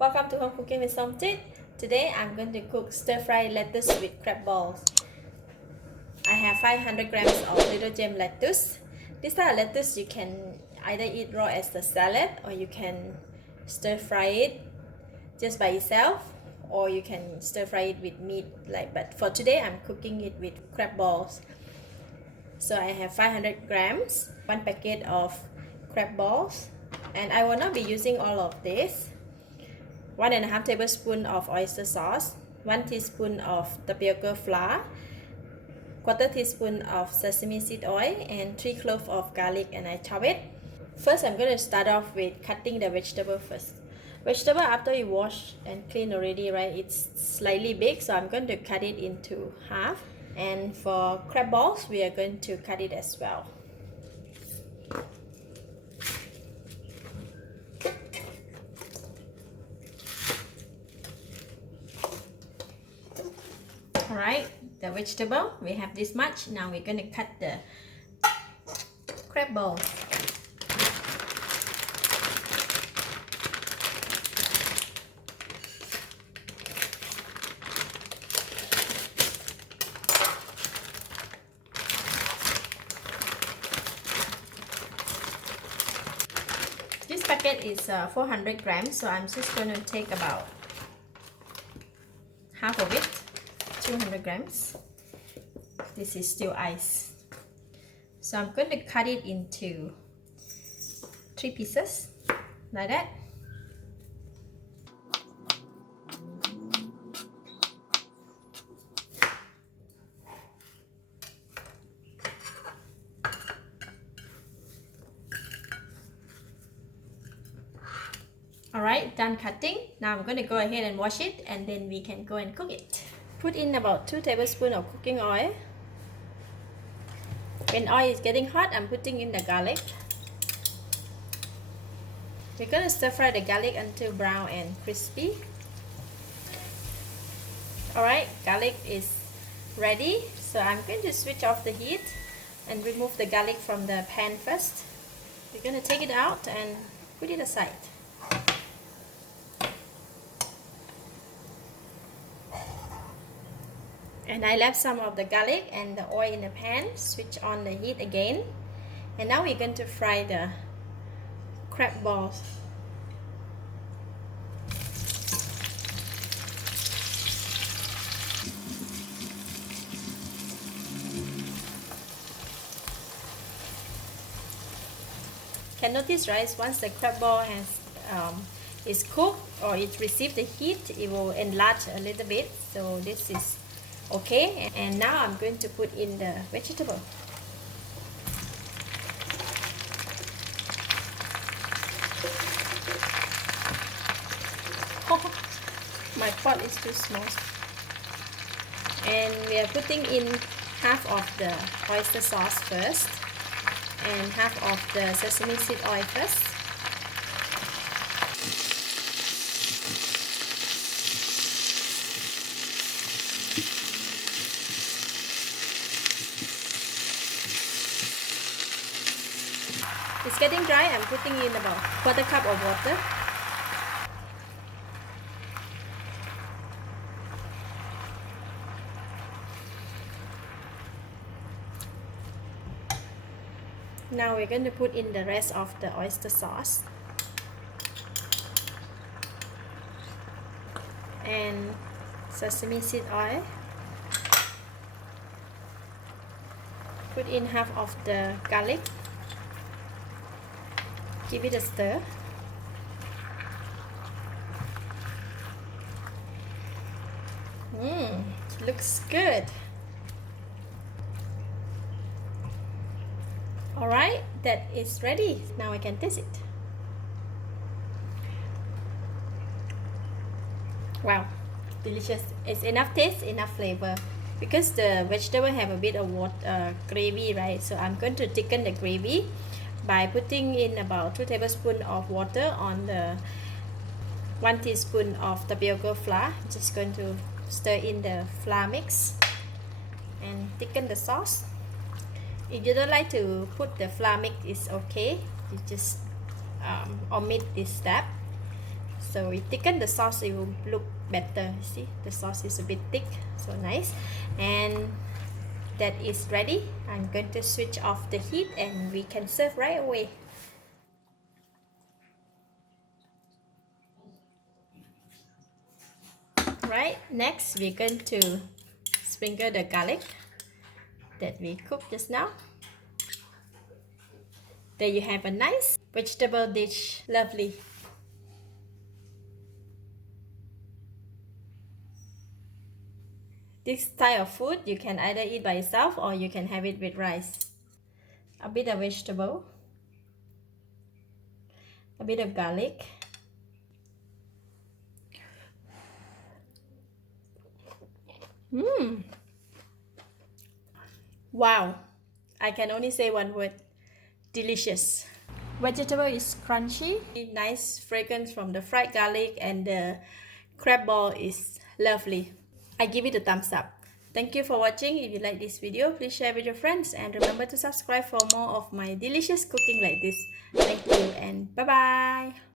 Welcome to Home Cooking with Something. Today I'm going to cook stir-fry lettuce with crab balls. I have 500 grams of little gem lettuce. This type of lettuce you can either eat raw as a salad, or you can stir-fry it just by itself, or you can stir-fry it with meat. But for today I'm cooking it with crab balls. So I have 500 grams, 1 packet of crab balls, and I will not be using all of this. 1.5 tablespoons of oyster sauce, 1 teaspoon of tapioca flour, 1/4 teaspoon of sesame seed oil, and 3 cloves of garlic, and I chop it. First, I'm going to start off with cutting the vegetable first. Vegetable, after you wash and clean already, right, it's slightly big, so I'm going to cut it into half. And for crab balls, we are going to cut it as well. Alright, the vegetable, we have this much. Now we're going to cut the crab balls. This packet is 400 grams, so I'm just going to take about half of it. 200 grams. This is still ice, so I'm going to cut it into 3 pieces like that. Alright, done cutting. Now I'm going to go ahead and wash it, and then we can go and cook it. Put in about 2 tablespoons of cooking oil. When oil is getting hot, I'm putting in the garlic. We're going to stir fry the garlic until brown and crispy. Alright, garlic is ready, so I'm going to switch off the heat and remove the garlic from the pan first. We're going to take it out and put it aside. And I left some of the garlic and the oil in the pan. Switch on the heat again. And now we're going to fry the crab balls. Can notice, right, once the crab ball is cooked or it received the heat, it will enlarge a little bit. So this is okay, and now I'm going to put in the vegetable. Oh, my pot is too small. And we are putting in half of the oyster sauce first, and half of the sesame seed oil first. It's getting dry. I'm putting in about 1/4 cup of water. Now we're going to put in the rest of the oyster sauce and sesame seed oil. Put in half of the garlic. Give it a stir. Looks good. Alright, that is ready. Now I can taste it. Wow, delicious. It's enough taste, enough flavor. Because the vegetable have a bit of water, gravy, right? So I'm going to thicken the gravy by putting in about 2 tablespoons of water on the 1 teaspoon of tapioca flour. Just going to stir in the flour mix and thicken the sauce. If you don't like to put the flour mix, it's okay. You just omit this step. So we thicken the sauce, it will look better. See, the sauce is a bit thick, so nice. And that is ready. I'm going to switch off the heat and we can serve right away. Right, next we're going to sprinkle the garlic that we cooked just now. There you have a nice vegetable dish. Lovely. This style of food you can either eat by itself or you can have it with rice. A bit of vegetable, a bit of garlic, wow, I can only say one word: delicious. Vegetable is crunchy, nice fragrance from the fried garlic, and the crab ball is lovely. I give it a thumbs up. Thank you for watching. If you like this video, please share with your friends and remember to subscribe for more of my delicious cooking like this. Thank you and bye bye.